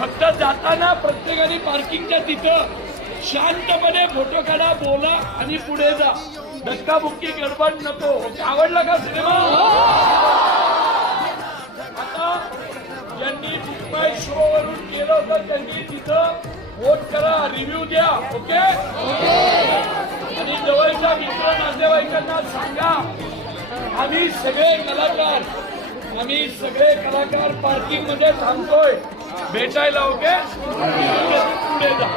फक्त जाताना प्रत्येकाने पार्किंगच्या तिथं शांतपणे फोटो काढा, बोला आणि पुढे जा. धक्काबुक्की गडबड नको. आवडला का सिनेमा? आता ज्यांनी बुक माय शो वरून केलं होतं त्यांनी तिथं वोट करा, रिव्ह्यू द्या. ओके. आणि जवळच्या मित्र नातेवाईकांना सांगा आम्ही सगळे कलाकार पार्किंग मध्ये थांबतोय भेटायला. ओके. पुढे जा.